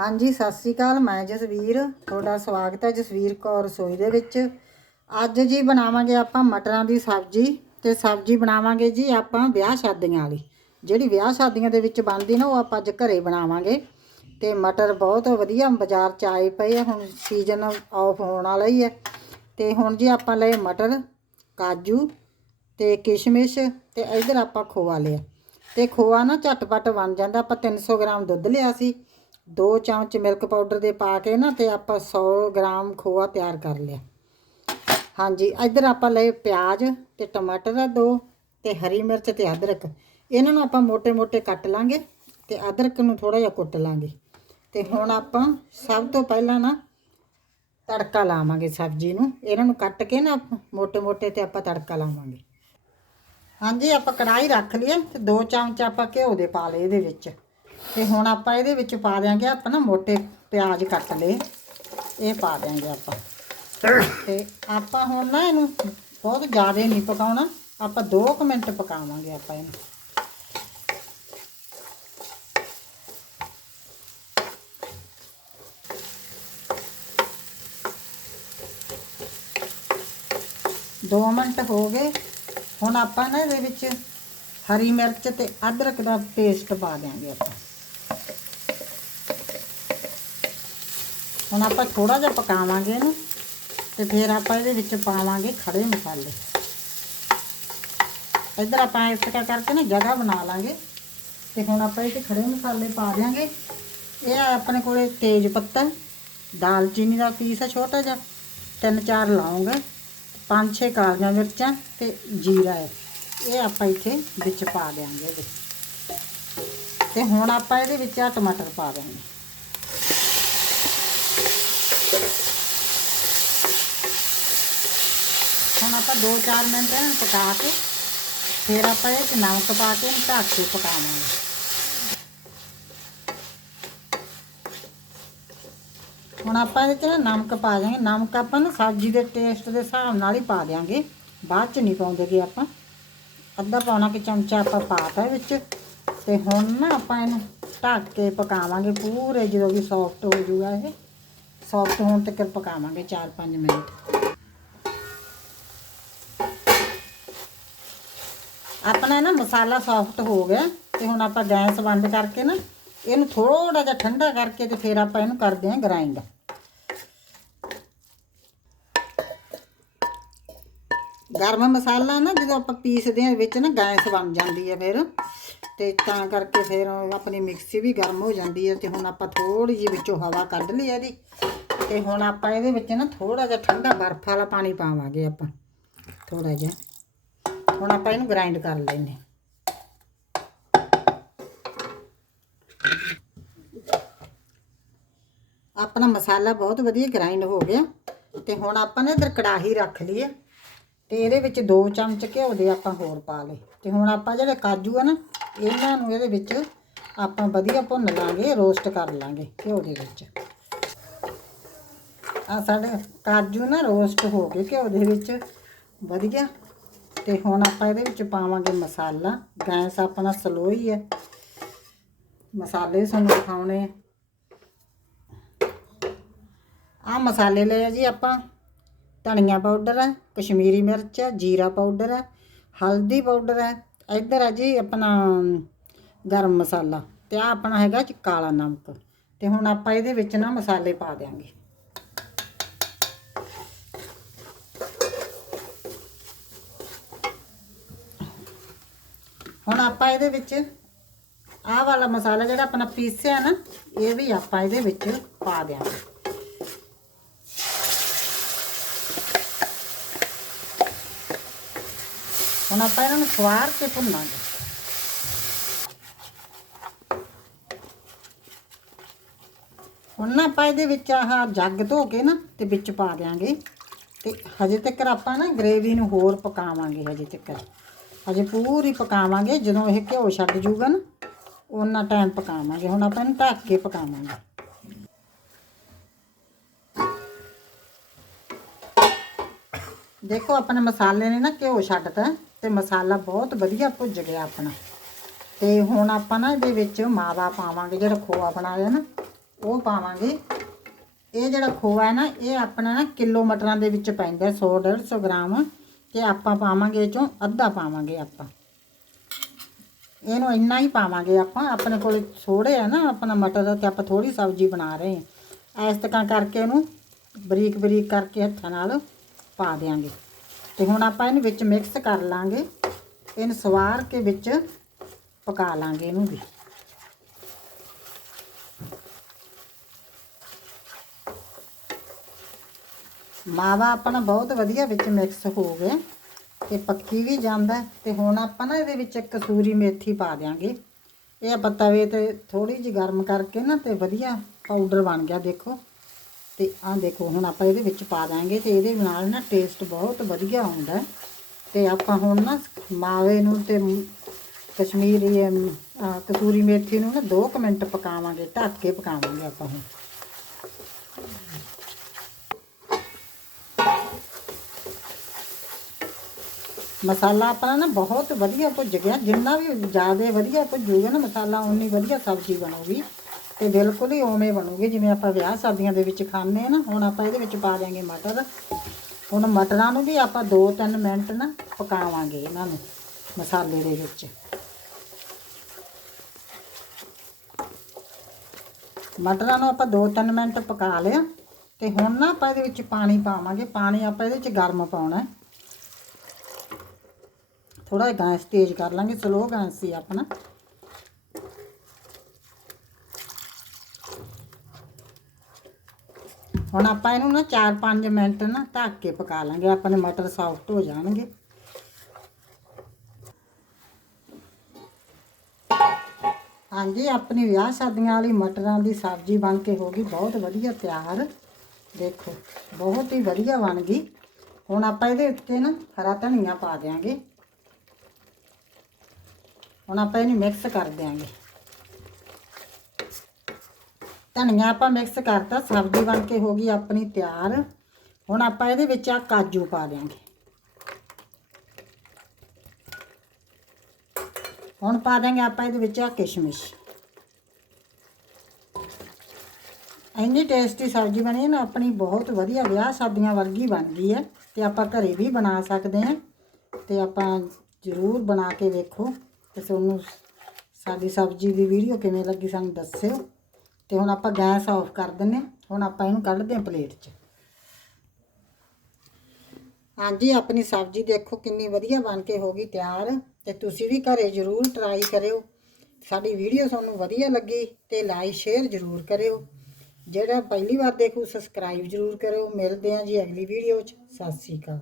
ਹਾਂਜੀ, ਸਤਿ ਸ੍ਰੀ ਅਕਾਲ, ਮੈਂ ਜਸਵੀਰ। ਤੁਹਾਡਾ ਸਵਾਗਤ ਹੈ ਜਸਵੀਰ ਕੌਰ ਰਸੋਈ ਦੇ ਵਿੱਚ। ਅੱਜ ਜੀ ਬਣਾਵਾਂਗੇ ਆਪਾਂ ਮਟਰਾਂ ਦੀ ਸਬਜ਼ੀ ਤੇ ਸਬਜ਼ੀ ਬਣਾਵਾਂਗੇ ਜੀ ਆਪਾਂ ਵਿਆਹ ਸ਼ਾਦੀਆਂ ਵਾਲੀ। ਜਿਹੜੀ ਵਿਆਹ ਸ਼ਾਦੀਆਂ ਦੇ ਵਿੱਚ ਬਣਦੀ ਨਾ, ਉਹ ਆਪਾਂ ਅੱਜ ਘਰੇ ਬਣਾਵਾਂਗੇ। ਤੇ ਮਟਰ ਬਹੁਤ ਵਧੀਆ ਬਾਜ਼ਾਰ ਚ ਆਏ ਪਏ ਆ, ਹੁਣ ਸੀਜ਼ਨ ਆਫ ਹੋਣ ਵਾਲਾ ਹੀ ਹੈ ਤੇ ਹੁਣ ਜੀ ਆਪਾਂ ਲਏ ਮਟਰ, ਕਾਜੂ ਤੇ ਕਿਸ਼ਮਿਸ਼ ਤੇ ਇਧਰ ਆਪਾਂ ਖੋਆ ਲਿਆ। ਤੇ ਖੋਆ ਨਾ ਝਟਪਟ ਬਣ ਜਾਂਦਾ, ਆਪਾਂ 300 ਗ੍ਰਾਮ ਦੁੱਧ ਲਿਆ ਸੀ। ਦੋ ਚਮਚ ਮਿਲਕ ਪਾਊਡਰ ਦੇ ਪਾ ਕੇ ਨਾ ਤੇ ਆਪਾਂ 100 ਗ੍ਰਾਮ ਖੋਆ ਤਿਆਰ ਕਰ ਲਿਆ। ਹਾਂਜੀ, ਇੱਧਰ ਆਪਾਂ ਲਏ ਪਿਆਜ਼ ਤੇ ਟਮਾਟਰ ਆ ਦੋ ਤੇ ਹਰੀ ਮਿਰਚ ਤੇ ਅਦਰਕ। ਇਹਨਾਂ ਨੂੰ ਆਪਾਂ ਮੋٹے-ਮੋٹے ਕੱਟ ਲਾਂਗੇ ਤੇ ਅਦਰਕ ਨੂੰ ਥੋੜਾ ਜਿਹਾ ਕੁੱਟ ਲਾਂਗੇ। ਤੇ ਹੁਣ ਆਪਾਂ ਸਭ ਤੋਂ ਪਹਿਲਾਂ ਨਾ ਤੜਕਾ ਲਾਵਾਂਗੇ ਸਬਜ਼ੀ ਨੂੰ। ਇਹਨਾਂ ਨੂੰ ਕੱਟ ਕੇ ਨਾ ਮੋਟੇ ਮੋਟੇ ਤੇ ਆਪਾਂ ਤੜਕਾ ਲਾਵਾਂਗੇ। ਹਾਂਜੀ, ਆਪਾਂ ਕੜਾਈ ਰੱਖ ਲਈਏ ਤੇ ਦੋ ਚਮਚ ਆਪਾਂ ਘਿਓ ਦੇ ਪਾ ਲਏ ਇਹਦੇ ਵਿੱਚ। ਤੇ ਹੁਣ ਆਪਾਂ ਇਹਦੇ ਵਿੱਚ ਪਾ ਦਿਆਂਗੇ ਆਪਾਂ ਨਾ ਮੋٹے ਪਿਆਜ਼ ਕੱਟ ਲਏ। ਇਹ ਪਾ ਦਿਆਂਗੇ ਆਪਾਂ। ਤੇ ਆਪਾਂ ਹੁਣ ਨਾ ਇਹਨੂੰ ਬਹੁਤ ਜ਼ਿਆਦਾ ਨਹੀਂ ਪਕਾਉਣਾ। ਆਪਾਂ 2 ਮਿੰਟ ਪਕਾਵਾਂਗੇ ਆਪਾਂ ਇਹਨੂੰ। ਦੋ ਮਿੰਟ ਹੋ ਗਏ। ਹੁਣ ਆਪਾਂ ਨਾ ਇਹਦੇ ਵਿੱਚ ਹਰੀ ਮਿਰਚ ਤੇ ਅਦਰਕ ਦਾ ਪੇਸਟ ਪਾ ਦਿਆਂਗੇ ਆਪਾਂ। ਹੁਣ ਆਪਾਂ ਥੋੜਾ ਜਿਹਾ ਪਕਾਵਾਂਗੇ ਇਹਨੂੰ ਤੇ ਫਿਰ ਆਪਾਂ ਇਹਦੇ ਵਿੱਚ ਪਾਵਾਂਗੇ ਖੜੇ ਮਸਾਲੇ। ਇੱਧਰ ਆਪਾਂ ਇਸ ਤਰ੍ਹਾਂ ਕਰਕੇ ਨਾ ਜਗ੍ਹਾ ਬਣਾ ਲਾਂਗੇ ਤੇ ਹੁਣ ਆਪਾਂ ਇਹ 'ਚ ਖੜੇ ਮਸਾਲੇ ਪਾ ਦਿਆਂਗੇ। ਇਹ ਆ ਆਪਣੇ ਕੋਲੇ ਤੇਜ ਪੱਤਾ, ਦਾਲਚੀਨੀ ਦਾ ਪੀਸ ਹੈ ਛੋਟਾ ਜਿਹਾ, ਤਿੰਨ ਚਾਰ ਲੌਂਗ, ਪੰਜ ਛੇ ਕਾਲੀਆਂ ਮਿਰਚਾਂ ਤੇ ਜੀਰਾ ਹੈ ਇਹ ਆਪਾਂ ਇੱਥੇ ਵਿੱਚ ਪਾ ਦਿਆਂਗੇ ਇਹਦੇ। ਤੇ ਹੁਣ ਆਪਾਂ ਇਹਦੇ ਵਿੱਚ ਆ ਟਮਾਟਰ ਪਾ ਦਿਆਂਗੇ। ਆਪਾਂ 2-4 ਮਿੰਟ ਇਹਨੂੰ ਪਕਾ ਕੇ, ਫਿਰ ਆਪਾਂ ਇਹ 'ਚ ਨਮਕ ਪਾ ਕੇ ਇਹਨੂੰ ਢੱਕ ਕੇ ਪਕਾਵਾਂਗੇ। ਹੁਣ ਆਪਾਂ ਇਹਦੇ 'ਚ ਨਾ ਨਮਕ ਪਾ ਦਿਆਂਗੇ। ਨਮਕ ਆਪਾਂ ਨਾ ਸਬਜ਼ੀ ਦੇ ਟੇਸਟ ਦੇ ਹਿਸਾਬ ਨਾਲ ਹੀ ਪਾ ਦਿਆਂਗੇ। ਬਾਅਦ 'ਚ ਨਹੀਂ ਪਾਉਂਦੇਗੇ ਆਪਾਂ। ਅੱਧਾ ਪਾਉਣਾ ਕਿ ਚਮਚਾ ਆਪਾਂ ਪਾਤਾ ਇਹ ਵਿੱਚ। ਤੇ ਹੁਣ ਨਾ ਆਪਾਂ ਇਹਨੂੰ ਢੱਕ ਕੇ ਪਕਾਵਾਂਗੇ ਪੂਰੇ, ਜਦੋਂ ਵੀ ਸੌਫਟ ਹੋ ਜੂਗਾ ਇਹ। ਸੌਫਟ ਹੋਣ ਤੱਕ ਪਕਾਵਾਂਗੇ 4-5 ਮਿੰਟ ਆਪਣਾ ਨਾ ਮਸਾਲਾ ਸੌਫਟ ਹੋ ਗਿਆ ਤੇ ਹੁਣ ਆਪਾਂ ਗੈਸ ਬੰਦ ਕਰਕੇ ਨਾ ਇਹਨੂੰ ਥੋੜਾ ਜਿਹਾ ਠੰਡਾ ਕਰਕੇ ਤੇ ਫਿਰ ਆਪਾਂ ਇਹਨੂੰ ਕਰਦੇ ਹਾਂ ਗ੍ਰਾਈਂਡ ਗਰਮ ਮਸਾਲਾ ਨਾ ਜਦੋਂ ਆਪਾਂ ਪੀਸਦੇ ਹਾਂ ਵਿੱਚ ਨਾ ਗੈਸ ਬਣ ਜਾਂਦੀ ਹੈ ਫਿਰ ਤੇ ਤਾਂ ਕਰਕੇ ਫਿਰ ਆਪਣੀ ਮਿਕਸੀ ਵੀ ਗਰਮ ਹੋ ਜਾਂਦੀ ਹੈ ਤੇ ਹੁਣ ਆਪਾਂ ਥੋੜੀ ਜਿਹੀ ਵਿੱਚੋਂ ਹਵਾ ਕੱਢ ਲਈ ਇਹਦੀ ਤੇ ਹੁਣ ਆਪਾਂ ਇਹਦੇ ਵਿੱਚ ਨਾ ਥੋੜਾ ਜਿਹਾ ਠੰਡਾ ਬਰਫ਼ ਵਾਲਾ ਪਾਣੀ ਪਾਵਾਂਗੇ ਆਪਾਂ ਥੋੜਾ ਜਿਹਾ। ਹੁਣ ਆਪਾਂ ਇਹਨੂੰ ਗ੍ਰਾਈਂਡ ਕਰ ਲੈਨੇ ਆਪਣਾ ਮਸਾਲਾ ਬਹੁਤ ਵਧੀਆ ਗ੍ਰਾਈਂਡ ਹੋ ਗਿਆ ਤੇ ਹੁਣ ਆਪਾਂ ਨੇ ਇਧਰ ਕੜਾਹੀ ਰੱਖ ਲਈ ਹੈ ਤੇ ਇਹਦੇ ਵਿੱਚ 2 ਚਮਚ ਘਿਓ ਦੇ ਆਪਾਂ ਹੋਰ ਪਾ ਲਏ। ਤੇ ਹੁਣ ਆਪਾਂ ਜਿਹੜੇ ਕਾਜੂ ਆ ਨਾ, ਇਹਨਾਂ ਨੂੰ ਇਹਦੇ ਵਿੱਚ ਆਪਾਂ ਵਧੀਆ ਭੁੰਨ ਲਾਂਗੇ ਰੋਸਟ ਕਰ ਲਾਂਗੇ ਘਿਓ ਦੇ ਵਿੱਚ। ਆ ਸਾਡੇ ਕਾਜੂ ਨਾ ਰੋਸਟ ਹੋ ਗਏ ਘਿਓ ਦੇ ਵਿੱਚ। ਵਧੀਆ। ਤੇ ਹੁਣ ਆਪਾਂ ਇਹਦੇ ਵਿੱਚ ਪਾਵਾਂਗੇ ਮਸਾਲਾ। ਗੈਸ ਆਪਣਾ ਸਲੋ ਹੀ ਹੈ। ਮਸਾਲੇ ਸਾਨੂੰ ਖਾਉਣੇ ਆ। ਆ ਮਸਾਲੇ ਲਏ ਆ ਜੀ ਆਪਾਂ। ਧਨੀਆ ਪਾਊਡਰ ਹੈ, ਕਸ਼ਮੀਰੀ ਮਿਰਚ ਹੈ, ਜੀਰਾ ਪਾਊਡਰ ਹੈ, ਹਲਦੀ ਪਾਊਡਰ ਹੈ। ਇੱਧਰ ਹੈ ਜੀ ਆਪਣਾ ਗਰਮ ਮਸਾਲਾ ਤੇ ਆ ਆਪਣਾ ਹੈਗਾ ਜੀ ਕਾਲਾ ਨਮਕ। ਤੇ ਹੁਣ ਆਪਾਂ ਇਹਦੇ ਵਿੱਚ ਨਾ ਮਸਾਲੇ ਪਾ ਦਿਆਂਗੇ। ਹੁਣ ਆਪਾਂ ਇਹਦੇ ਵਿੱਚ ਆਹ ਵਾਲਾ ਮਸਾਲਾ ਜਿਹੜਾ ਆਪਣਾ ਪੀਸਿਆ ਨਾ, ਇਹ ਵੀ ਆਪਾਂ ਇਹਦੇ ਵਿੱਚ ਪਾ ਦਿਆਂਗੇ। ਹੁਣ ਆਪਾਂ ਇਹਨਾਂ ਨੂੰ ਸਵਾਰ ਕੇ ਭੁੰਨਾਂਗੇ। ਹੁਣ ਨਾ ਆਪਾਂ ਇਹਦੇ ਵਿੱਚ ਆਹ ਜੱਗ ਧੋ ਕੇ ਨਾ, ਤੇ ਵਿੱਚ ਪਾ ਦਿਆਂਗੇ। ਤੇ ਹਜੇ ਤੱਕ ਆਪਾਂ ਨਾ ਗ੍ਰੇਵੀ ਨੂੰ ਹੋਰ ਪਕਾਵਾਂਗੇ, ਹਜੇ ਤੱਕ। ਹਜੇ ਪੂਰੀ ਪਕਾਵਾਂਗੇ, ਜਦੋਂ ਇਹ ਘਿਓ ਛੱਡ ਜੂਗਾ ਨਾ ਉਹਨਾਂ ਟਾਈਮ ਪਕਾਵਾਂਗੇ। ਹੁਣ ਆਪਾਂ ਇਹਨੂੰ ਢੱਕ ਕੇ ਪਕਾਵਾਂਗੇ। ਦੇਖੋ, ਆਪਣੇ ਮਸਾਲੇ ਨੇ ਨਾ ਘਿਓ ਛੱਡਤਾ ਤੇ ਮਸਾਲਾ ਬਹੁਤ ਵਧੀਆ ਭੁੱਜ ਗਿਆ ਆਪਣਾ। ਤੇ ਹੁਣ ਆਪਾਂ ਨਾ ਇਹਦੇ ਵਿੱਚ ਮਾਵਾ ਪਾਵਾਂਗੇ, ਜਿਹੜਾ ਖੋਆ ਬਣਾਇਆ ਨਾ, ਉਹ ਪਾਵਾਂਗੇ। ਇਹ ਜਿਹੜਾ ਖੋਆ ਹੈ ਨਾ, ਇਹ ਆਪਣਾ ਨਾ ਕਿਲੋ ਮਟਰਾਂ ਦੇ ਵਿੱਚ ਪੈਂਦਾ 100 150 ਗ੍ਰਾਮ। ਤੇ ਆਪਾਂ ਪਾਵਾਂਗੇ ਇਹ ਚੋਂ ਅੱਧਾ ਪਾਵਾਂਗੇ ਆਪਾਂ। ਇਹਨੂੰ ਇੰਨਾ ਹੀ ਪਾਵਾਂਗੇ ਆਪਾਂ, ਆਪਣੇ ਕੋਲ ਥੋੜੇ ਆ ਨਾ, ਆਪਣਾ ਮਟਰ ਤੇ ਆਪਾਂ ਥੋੜੀ ਸਬਜ਼ੀ ਬਣਾ ਰਹੇ ਹਾਂ। ਇਸ ਤਰ੍ਹਾਂ ਕਰਕੇ ਇਹਨੂੰ ਬਰੀਕ ਬਰੀਕ ਕਰਕੇ ਹੱਥਾਂ ਨਾਲ ਪਾ ਦਿਆਂਗੇ। ਤੇ ਹੁਣ ਆਪਾਂ ਇਹਨੂੰ ਵਿੱਚ ਮਿਕਸ ਕਰ ਲਾਂਗੇ। ਇਹਨੂੰ ਸਵਾਰ ਕੇ ਵਿੱਚ ਪਕਾ ਲਾਂਗੇ ਇਹਨੂੰ ਵੀ। ਮਾਵਾ ਆਪਣਾ ਬਹੁਤ ਵਧੀਆ ਵਿੱਚ ਮਿਕਸ ਹੋ ਗਿਆ ਤੇ ਪੱਕੀ ਵੀ ਜਾਂਦਾ ਹੈ ਤੇ ਹੁਣ ਆਪਾਂ ਨਾ ਇਹਦੇ ਵਿੱਚ ਕਸੂਰੀ ਮੇਥੀ ਪਾ ਦਿਆਂਗੇ। ਇਹ ਆਪਾਂ ਤਵੇ ਤੇ ਥੋੜੀ ਜਿਹੀ ਗਰਮ ਕਰਕੇ ਨਾ ਤੇ ਵਧੀਆ ਪਾਊਡਰ ਬਣ ਗਿਆ ਦੇਖੋ। ਤੇ ਆਹ ਦੇਖੋ ਹੁਣ ਆਪਾਂ ਇਹਦੇ ਵਿੱਚ ਪਾ ਦਾਂਗੇ ਤੇ ਇਹਦੇ ਨਾਲ ਨਾ ਟੇਸਟ ਬਹੁਤ ਵਧੀਆ ਆਉਂਦਾ ਹੈ। ਤੇ ਆਪਾਂ ਹੁਣ ਨਾ ਮਾਵੇ ਨੂੰ ਤੇ ਕਸ਼ਮੀਰੀ ਕਸੂਰੀ ਮੇਥੀ ਨੂੰ ਨਾ 2 ਮਿੰਟ ਪਕਾਵਾਂਗੇ, ਢੱਕ ਕੇ ਪਕਾਵਾਂਗੇ ਆਪਾਂ ਹੁਣ। ਮਸਾਲਾ ਆਪਣਾ ਨਾ ਬਹੁਤ ਵਧੀਆ ਭੁੱਜ ਗਿਆ, ਜਿੰਨਾ ਵੀ ਜ਼ਿਆਦਾ ਵਧੀਆ ਭੁੱਜੂਗਾ ਨਾ ਮਸਾਲਾ ਉਨੀ ਵਧੀਆ ਸਬਜ਼ੀ ਬਣੂਗੀ ਤੇ ਬਿਲਕੁਲ ਹੀ ਉਵੇਂ ਬਣੂਗੀ, ਜਿਵੇਂ ਆਪਾਂ ਵਿਆਹ ਸ਼ਾਦੀਆਂ ਦੇ ਵਿੱਚ ਖਾਂਦੇ ਆ ਨਾ, ਹੁਣ ਆਪਾਂ ਇਹਦੇ ਵਿੱਚ ਪਾ ਦਿਆਂਗੇ ਮਟਰ। ਹੁਣ ਮਟਰਾਂ ਨੂੰ ਵੀ ਆਪਾਂ 2-3 ਮਿੰਟ ਨਾ ਪਕਾਵਾਂਗੇ ਇਹਨਾਂ ਨੂੰ, ਮਸਾਲੇ ਦੇ ਵਿੱਚ। ਮਟਰਾਂ ਨੂੰ ਆਪਾਂ 2-3 ਮਿੰਟ ਪਕਾ ਲਿਆ, ਤੇ ਹੁਣ ਨਾ ਆਪਾਂ ਇਹਦੇ ਵਿੱਚ ਪਾਣੀ ਪਾਵਾਂਗੇ, ਪਾਣੀ ਆਪਾਂ ਇਹਦੇ ਵਿੱਚ ਗਰਮ ਪਾਉਣਾ ਹੈ। ਥੋੜਾ ਜਿਹਾ ਗੈਸ ਤੇਜ਼ ਕਰ ਲਾਂਗੇ ਸਲੋ ਗੈਸ ਸੀ ਆਪਣਾ। ਹੁਣ ਆਪਾਂ ਇਹਨੂੰ ਨਾ 4-5 ਮਿੰਟ ਨਾ ਢੱਕ ਕੇ ਪਕਾ ਲਾਂਗੇ, ਆਪਣੇ ਮਟਰ ਸੌਫਟ ਹੋ ਜਾਣਗੇ। ਹਾਂਜੀ, ਆਪਣੀ ਵਿਆਹ ਸ਼ਾਦੀਆਂ ਵਾਲੀ ਮਟਰਾਂ ਦੀ ਸਬਜ਼ੀ ਬਣ ਕੇ ਹੋ ਗਈ, ਬਹੁਤ ਵਧੀਆ ਤਿਆਰ। ਦੇਖੋ, ਬਹੁਤ ਹੀ ਵਧੀਆ ਬਣ ਗਈ। ਹੁਣ ਆਪਾਂ ਇਹਦੇ ਉੱਤੇ ਨਾ ਹਰਾ ਧਨੀਆ ਪਾ ਦਿਆਂਗੇ। ਹੁਣ ਆਪਾਂ ਇਹਨੂੰ ਮਿਕਸ ਕਰ ਦਿਆਂਗੇ। ਧਨੀਆ ਆਪਾਂ ਮਿਕਸ ਕਰਤਾ, ਸਬਜ਼ੀ ਬਣ ਕੇ ਹੋ ਗਈ ਆਪਣੀ ਤਿਆਰ। ਹੁਣ ਆਪਾਂ ਇਹਦੇ ਵਿੱਚ ਆ ਕਾਜੂ ਪਾ ਦਿਆਂਗੇ। ਹੁਣ ਪਾ ਦਿਆਂਗੇ ਆਪਾਂ ਇਹਦੇ ਵਿੱਚ ਆ ਕਿਸ਼ਮਿਸ਼। ਇੰਨੀ ਟੇਸਟੀ ਸਬਜ਼ੀ ਬਣੀ ਨਾ, ਆਪਣੀ ਬਹੁਤ ਵਧੀਆ ਵਿਆਹ ਸ਼ਾਦੀਆਂ ਵਰਗੀ ਬਣ ਗਈ ਹੈ ਤੇ ਆਪਾਂ ਘਰੇ ਵੀ ਬਣਾ ਸਕਦੇ ਹਾਂ ਤੇ ਆਪਾਂ ਜ਼ਰੂਰ ਬਣਾ ਕੇ ਵੇਖੋ। ਤੇ ਤੁਹਾਨੂੰ ਸਾਡੀ ਸਬਜ਼ੀ ਦੀ ਵੀਡੀਓ ਕਿਵੇਂ ਲੱਗੀ ਸਾਨੂੰ ਦੱਸਿਓ। ਤੇ ਹੁਣ ਆਪਾਂ ਗੈਸ ਆਫ ਕਰ ਦਿੰਨੇ ਹਾਂ। ਹੁਣ ਆਪਾਂ ਇਹਨੂੰ ਕੱਢਦੇ ਹਾਂ ਪਲੇਟ 'ਚ। ਹਾਂਜੀ, ਆਪਣੀ ਸਬਜ਼ੀ ਦੇਖੋ ਕਿੰਨੀ ਵਧੀਆ ਬਣ ਕੇ ਹੋ ਗਈ ਤਿਆਰ। ਤੇ ਤੁਸੀਂ ਵੀ ਘਰੇ ਜ਼ਰੂਰ ਟਰਾਈ ਕਰਿਓ। ਸਾਡੀ ਵੀਡੀਓ ਤੁਹਾਨੂੰ ਵਧੀਆ ਲੱਗੀ ਤੇ ਲਾਈਕ ਸ਼ੇਅਰ ਜ਼ਰੂਰ ਕਰਿਓ। ਜਿਹੜਾ ਪਹਿਲੀ ਵਾਰ ਦੇਖੋ ਸਬਸਕ੍ਰਾਈਬ ਜ਼ਰੂਰ ਕਰਿਓ। ਮਿਲਦੇ ਹਾਂ ਜੀ ਅਗਲੀ ਵੀਡੀਓ 'ਚ। ਸਤਿ ਸ਼੍ਰੀ ਅਕਾਲ।